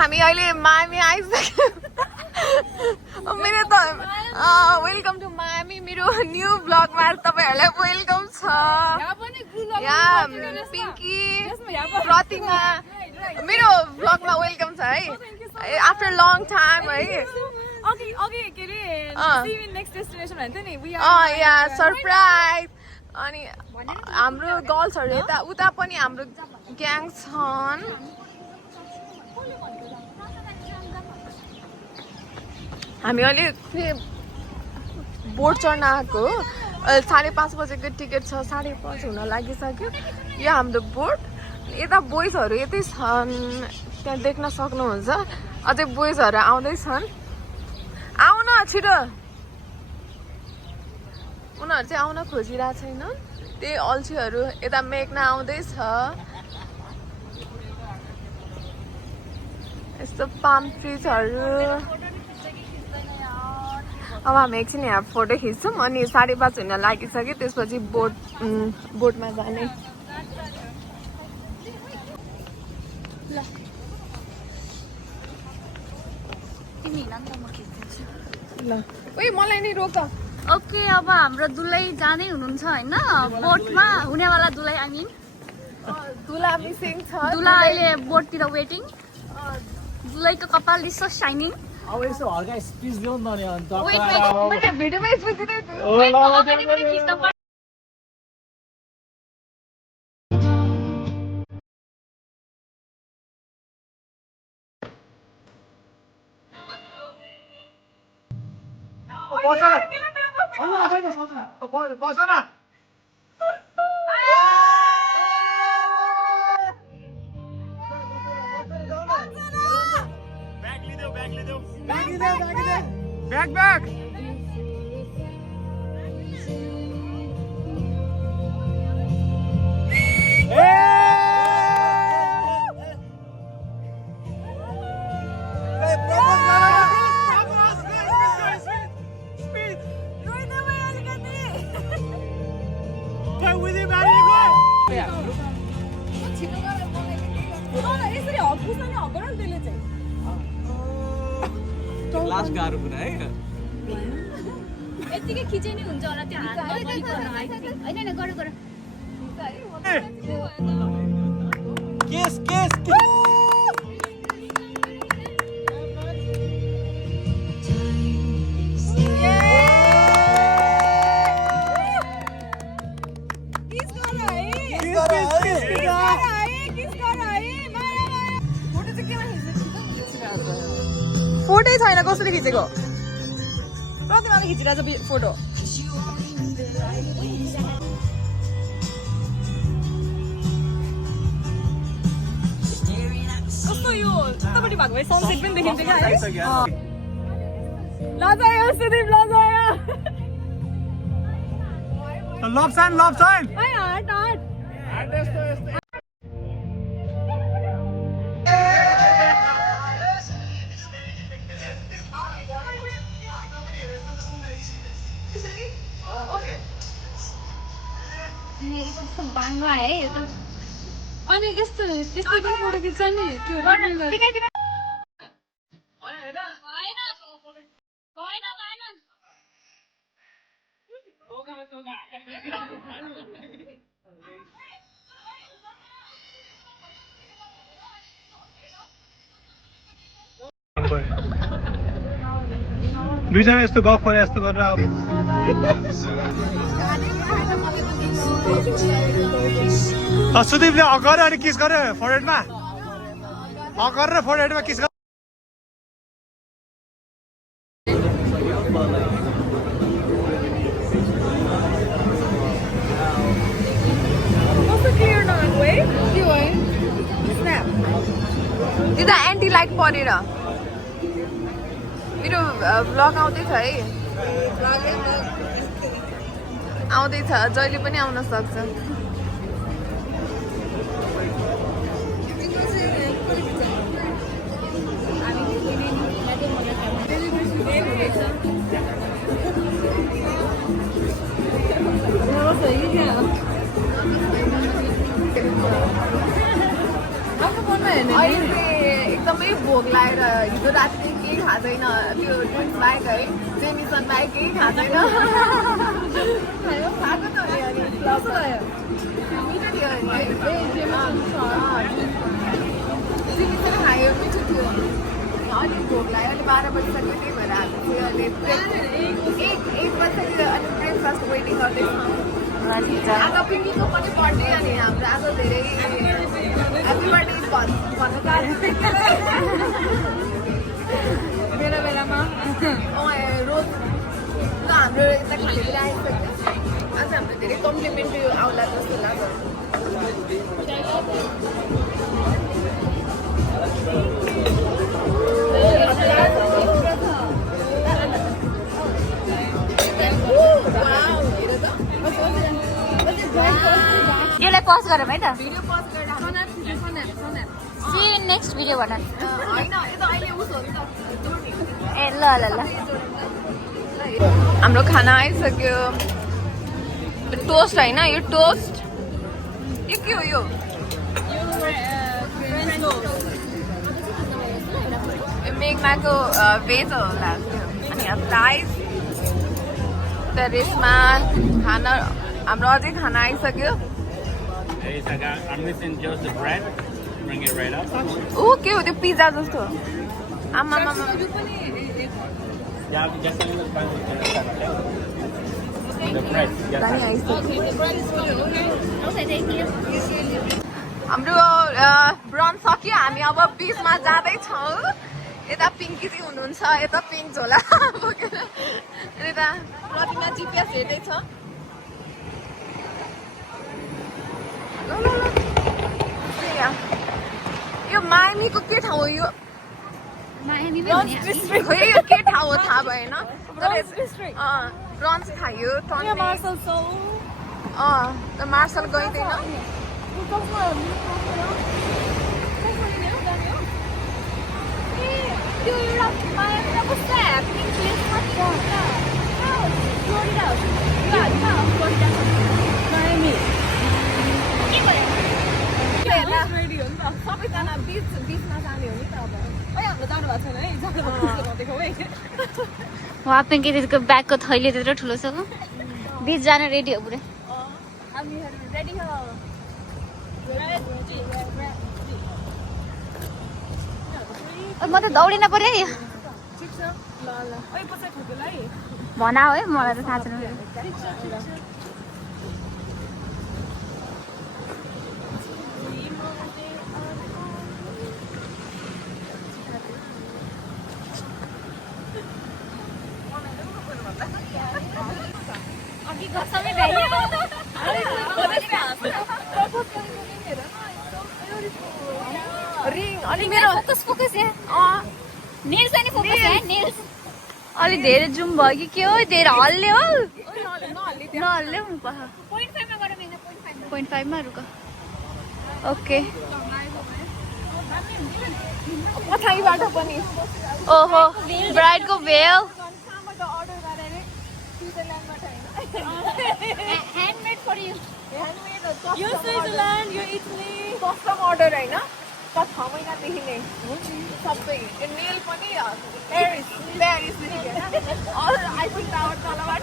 हामी अहिले मायामी आइसक्यो मेरो त वेलकम टु मायामी मेरो न्यू ब्लगमा तपाईहरुलाई वेलकम छ यहाँ पिंकी प्रतिमा मेरो ब्लगमा वेलकम छ है आफ्टर लङ टाइम है Okay, के रे see you in next destination भन्छ नि we are या सरप्राइज अनि हाम्रो गर्ल्सहरु यता उता पनि हाम्रो ग्याङ छन् हामी अहिले बोट चढ्न आएको 5:30 बजेको टिकट छ 5:30 हुन लागिसक्यो यो हाम्रो बोट यता बोइजहरु यतै छन् त्यहाँ देख्न सक्नुहुन्छ अझै बोइजहरु आउँदै छन् आउन छिटो उनीहरु चाहिँ आउन खोजिरहेको छैन त्यही अल्छीहरु यता मेघना आउँदैछ यस्तो पाम ट्रीजहरु अब हामी एकछिन यहाँ फोटो खिच्छौँ अनि 5:30 हुन लागिसक्यो त्यसपछि बोटमा जाने ल ओइ मलाई नि रोक ओके अब हाम्रो दुलै जाँदै हुनुहुन्छ हैन बोटमा हुनेवाला दुलै आई मिन दुला मिसिङ छ दुला अहिले बोटतिर वेटिङ दुलैको कपाल इज सो शाइनिङ अब यसो हल्का स्पिच ल्याउ न नि अन्त मैले भिडियोमा स्पिच दिदै Back. लास्ट गाह्रो कुरा है यतिकै खिचे नि हुन्छ होला त्यो हातमा हैन गर केस फोटै छैन कसरी खिचेको प्रतिमाले खिचिरहेछ फोटो कस्तो यो उतापट्टि भएको भए सनसेट पनि देखिन्छ क्या लजायो सुदीप लजायो लभ साइन हाय हार्ट बाङ्गा है अनि यस्तो त्यस्तो पनि फोटो खिच्छ नि त्यो दुईजना यस्तो गफ गरे जस्तो गरेर सुदीपले अगर अनि किस गर्यो फोरहेडमा अगर र फोरहेडमा किस गर्यो त्यो त एन्टी लाइक परेर मेरो ब्लग आउँदैछ है आउँदैछ जहिले पनि आउन सक्छ एकदम एकदमै भोक लागेर हिजो राति केही खाँदैन त्यो ड्रिङ्क्स बाहेक है जेमिसन बाहेक केही खाँदैन खाएको त नि अनि मिठो थियो नि जेमिसन खायो मिठो थियो अलिक भोक लाग्यो अहिले 12 बजिसक्यो त्यही भएर आएको थियो अहिले एक बजीसक्यो अनि ब्रेकफास्ट वेटिङ गर्दैछ आज पिङ्कीको पनि बर्थडे अनि हाम्रो आज धेरै ह्याप्पी बर्थडे भन्न चाहन्छु बेला बेलामा रोज ल हाम्रो यता खानेकुरा आइसक्यो आज हाम्रो धेरै कम्प्लिमेन्ट्री आउला जस्तो लाग्छ यसलाई पज गरौँ है त भिडियो पज गरेर सी नेक्स्ट भिडियो भन होइन यो त अहिले उस हो नि त ए ल ल ल हाम्रो खाना आइसक्यो टोस्ट होइन यो टोस्ट यो के हो यो मेघमाको भेज होला अनि राइस त्यसमा खाना हाम्रो अझै खाना आइसक्यो I'm missing just the bread. Bring it right up. ऊ के हो त्यो पिज्जा जस्तो आमा Yeah, just a little bit. The bread. Yes. दामी आइसक्यो हाम्रो ब्रन सक्यो हामी अब बिचमा जाँदैछौँ यता पिङ्की चाहिँ हुनुहुन्छ यता पिङ्क झोला बोकेर यता प्रतिमा जिपिएस हेर्दैछ यो मायामीको के ठाउँ हो यो खोइ यो के ठाउँ हो थाहा भएन ब्रन्च खायो त मार्सल गइँदैन सबैजना बिचमा जाने हो नि त अब हाम्रो जानु भएको छैन है वहाँ पिङ्की दिदीको ब्यागको थैली त्यत्रो ठुलो छ बिच जान रेडी हो पुरै म त दौडिन पर्यो है भना हो है मलाई त थाहा छैन अलि धेरै जुम भयो कि के हो धेरै हल्ले हो नहल्ले 0.5 मा रुक ओके पछाडिबाट पनि ओहो ब्राइडको भेल ह्यान्डमेड फर यु यो स्विजरल्यान्ड यो इटली कस्टम अर्डर होइन 6 महिनादेखि नै सबै नेल पनि प्यारिसदेखि आइफोन टावर तलबाट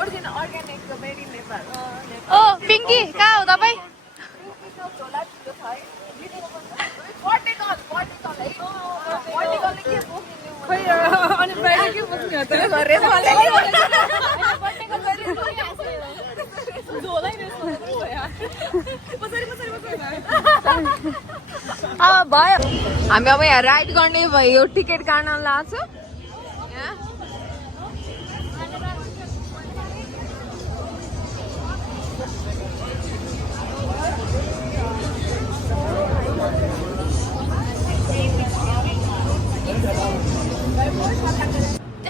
original organic made in Nepal ओ पिङ्की कहाँ हो तपाईँ भयो हामी अब यहाँ राइड गर्ने भयो टिकट काट्न लाग्छ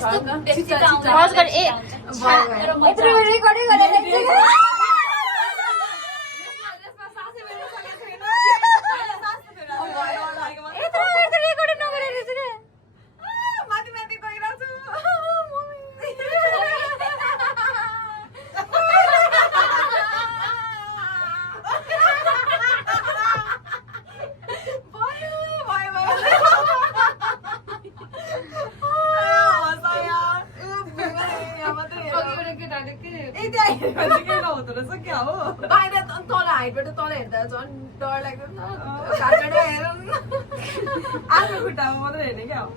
पज गर ए यत्रो रेकर्डै गरेर मान्छे के नहुँदो रहेछ क्या हो बाहिर तल हाइटबाट तल हेर्दा झन् डर लाग्छ नि त घाटबाट हेर आफ्नो खुट्टामा मात्रै हेर्ने क्या हो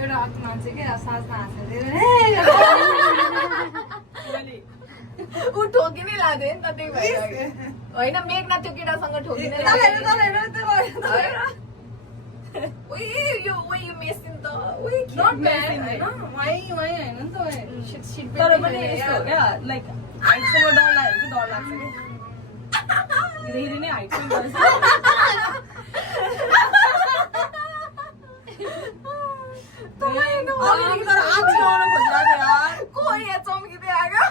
एउटा अर्को मान्छे क्या सासमा हाँसेर ऊ ठोकिनै लाग्यो नि त त्यही भएर होइन मेघना त्यो केटासँग ठोकिनै लाग्यो यो मेसिन त नट ब्याड होइन वाइ होइन नि त तर पनि यस्तो हो क्या लाइक हाइटसँग डर लाग्यो डर लाग्छ कि धेरै नै हाइटसँग गर्छ अलिकति तर आँखी आउनु खोजिरहेको यार कोही यहाँ चम्किँदै आएको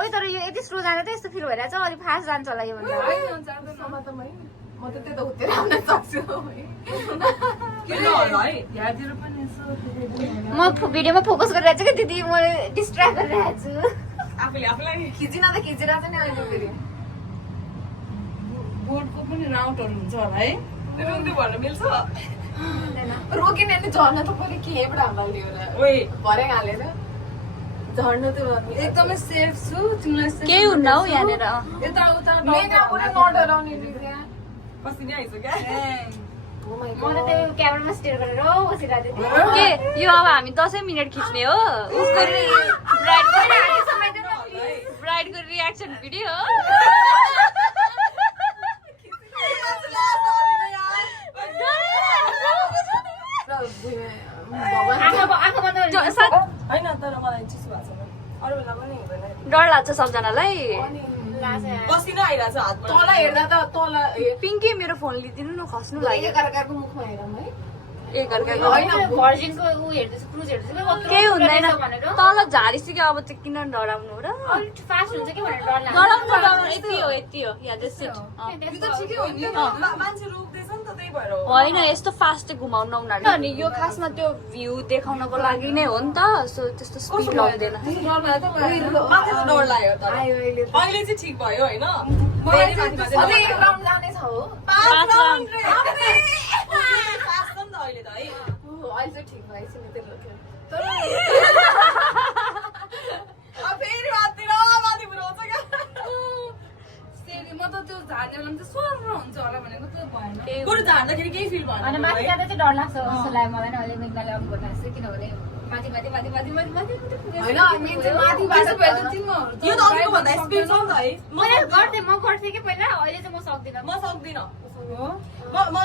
ओइ तर यो यति स्लो जाँदा त यस्तो फिल भइरहेछ अलि फास्ट जान्छ होला यो भन्दा म त त्यो त हुँदै आउन सक्छु म भिडियोमा फोकस गरिरहेको छु कि दिदी म डिस्ट्र्याक्ट गरिरहेको छु आफूलाई खिचिन त खिचिरहेको छ नि अहिले फेरि बोर्डको पनि राउटहरू हुन्छ होला है त्यो भन्न मिल्छ रोकिने नि झर्न त पहिले केबाट हाल्यो ओइ भरे हालेर झर्नु त एकदमै सेफ छु तिमीलाई केही हुन्न हौ यहाँनिर यता उता मेघा पुरै नडराउने नि त्यहाँ पसिनै आइसक्यो क्या Oh my म God. त त्यो क्यामेरामा स्टेयर गरेर बसिरहेको थिएँ के यो अब हामी 10 मिनट खिच्ने हो उसको ब्राइडको रियाक्सन भिडियो होइन तर मलाई चिसो भएको छ अरू बेला पनि हुँदैन डर लाग्छ सबजनालाई पसिना आइरहेछ हातबाट तल हेर्दा त तल पिङ्की मेरो फोन लिदिनु न खस्नु लाग्यो एकअर्काको मुखमा हेरौँ है एकअर्काको भर्जिनको ऊ हेर्दैछ क्रुज हेर्दैछ केही हुँदैन तल झारिसक्यो अब चाहिँ किन डराउनु र फास्ट हुन्छ कि भनेर डर लाग्छ डराउनु यति हो या जस्ट सिट यो त ठिकै हो नि मान्छे रोक्दैछ नि त त्यही भएर हो होइन यस्तो फास्ट चाहिँ घुमाउनु उनीहरूले अनि यो खासमा त्यो भ्यू देखाउनको लागि नै हो नि त सो त्यस्तो स्पिड लाउँदैन माथि त डर लाग्यो तर अहिले चाहिँ ठिक भयो होइन अझै एक राउन्ड जाने छ हो पाँच राउन्ड। अहिले त है अहिले चाहिँ ठिक भएछ नि त्यो तर फेरि माथि पुऱ्याउँछ क्या म त त्यो झार्ने बेलामा चाहिँ स्वर हुन्छ होला भनेको त्यो भएन बरु झार्दाखेरि केही फिल भएन अनि माथि जाँदा चाहिँ डर लाग्छ जस्तो लाग्यो मलाई अहिले मेघनाले अघि भन्नु जस्तो किनभने माथि होइन हामी चाहिँ माथिबाट यो त अघिको भन्दा स्पिड छ नि त है म गर्थेँ कि पहिला अहिले चाहिँ म सक्दिनँ म सक्दिनँ म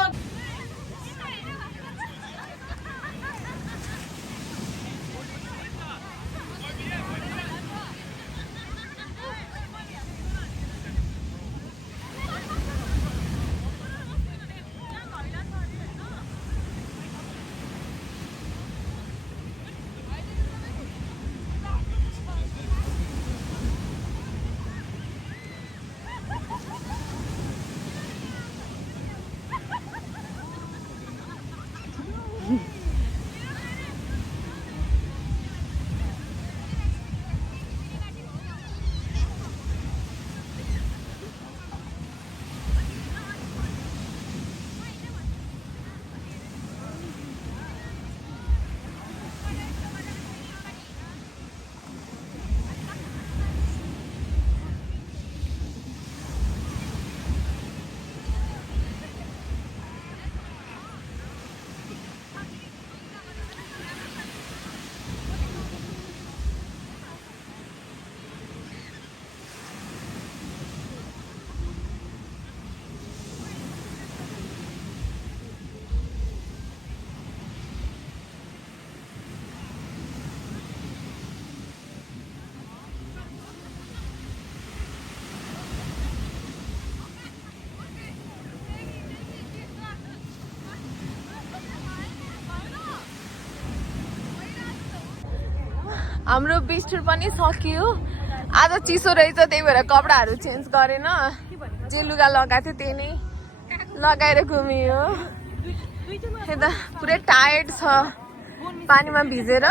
हाम्रो बिच टुर पनि सकियो आज चिसो रहेछ त्यही भएर कपडाहरू चेन्ज गरेन जे लुगा लगाएको थियो त्यही नै लगाएर घुमियो यता पुरै टायर्ड छ पानीमा भिजेर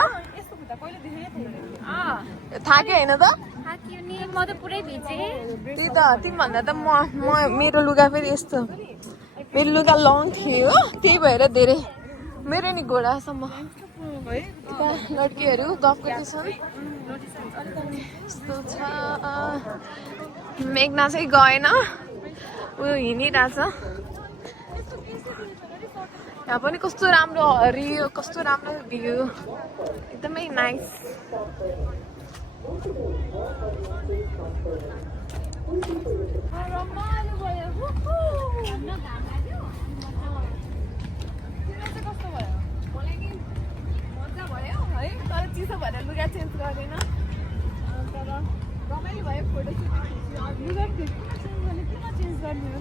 थाक्यो होइन त म त पुरै भिजे त्यही त तिमीभन्दा त मेरो लुगा फेरि यस्तो मेरो लुगा लङ थियो हो त्यही भएर धेरै मेरो नि घोडासम्म लड्कीहरू गफ गर्दैछन् यस्तो छ मेघना चाहिँ गएन उयो हिँडिरहेछ यहाँ पनि कस्तो राम्रो हरियो कस्तो राम्रो भ्यू एकदमै नाइस मजा भयो है तर चिसो भएर लुगा चेन्ज गरेन तर रमाइलो भयो फोटो लुगा चेन्ज गर्ने हो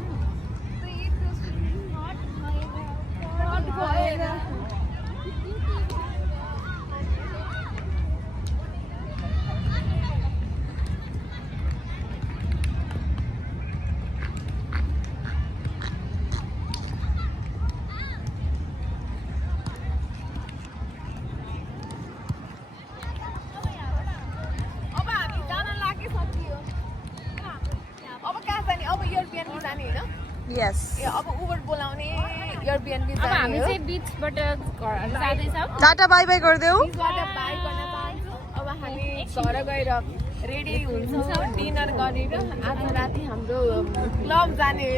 Yes. अब उबर बोलाउने एयरबिएनबी जाने हामी चाहिँ बीचबाट जाँदैछौँ टाटा बाई बाई गरिदेऊ बीचबाट बाई गर्न चाहन्छु अब हामी घर गएर रेडी हुन्छौँ डिनर गरेर आज राति हाम्रो क्लब जाने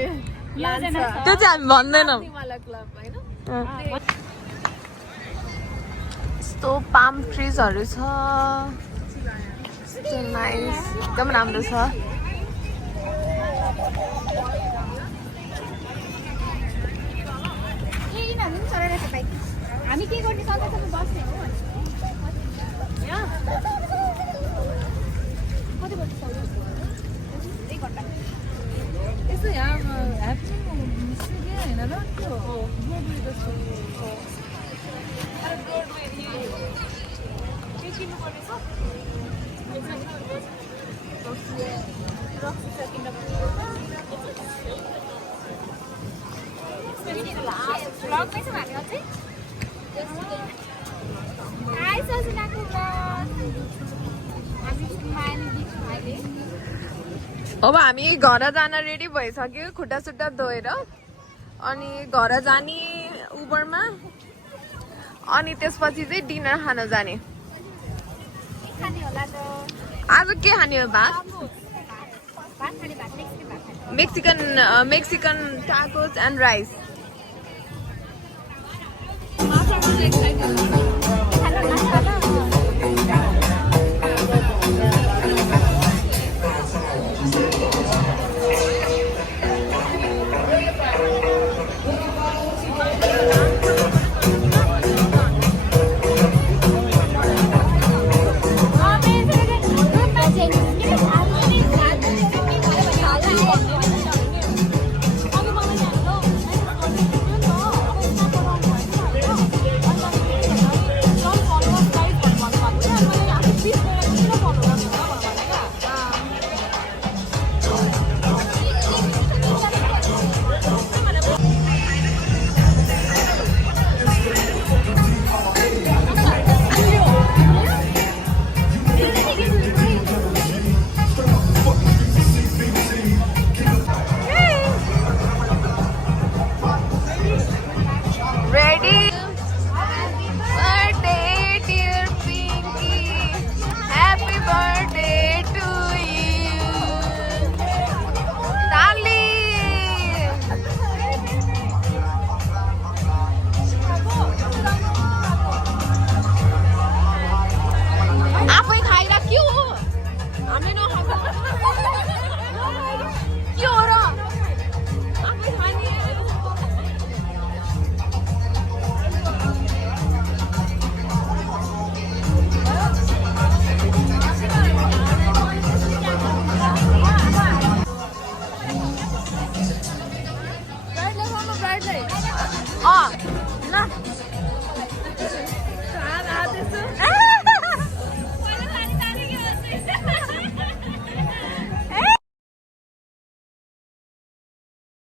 प्लान छ त्यो चाहिँ हामी भन्दैनौँ क्लब हैन यस्तो पाम ट्रिजहरू छ नाइस एकदम राम्रो छ हामी के गर्ने सधैँ बस्ने हो कति बज्छ एक घन्टा यसो यहाँ ह्याप्पी मिस्टेक होइन र त्यो अब हामी घर जान रेडी भइसक्यो खुट्टा सुट्टा धोएर अनि घर जाने उबरमा अनि त्यसपछि चाहिँ डिनर खान जाने आज के खाने हो भात मेक्सिकन टाकोस एन्ड राइस खाना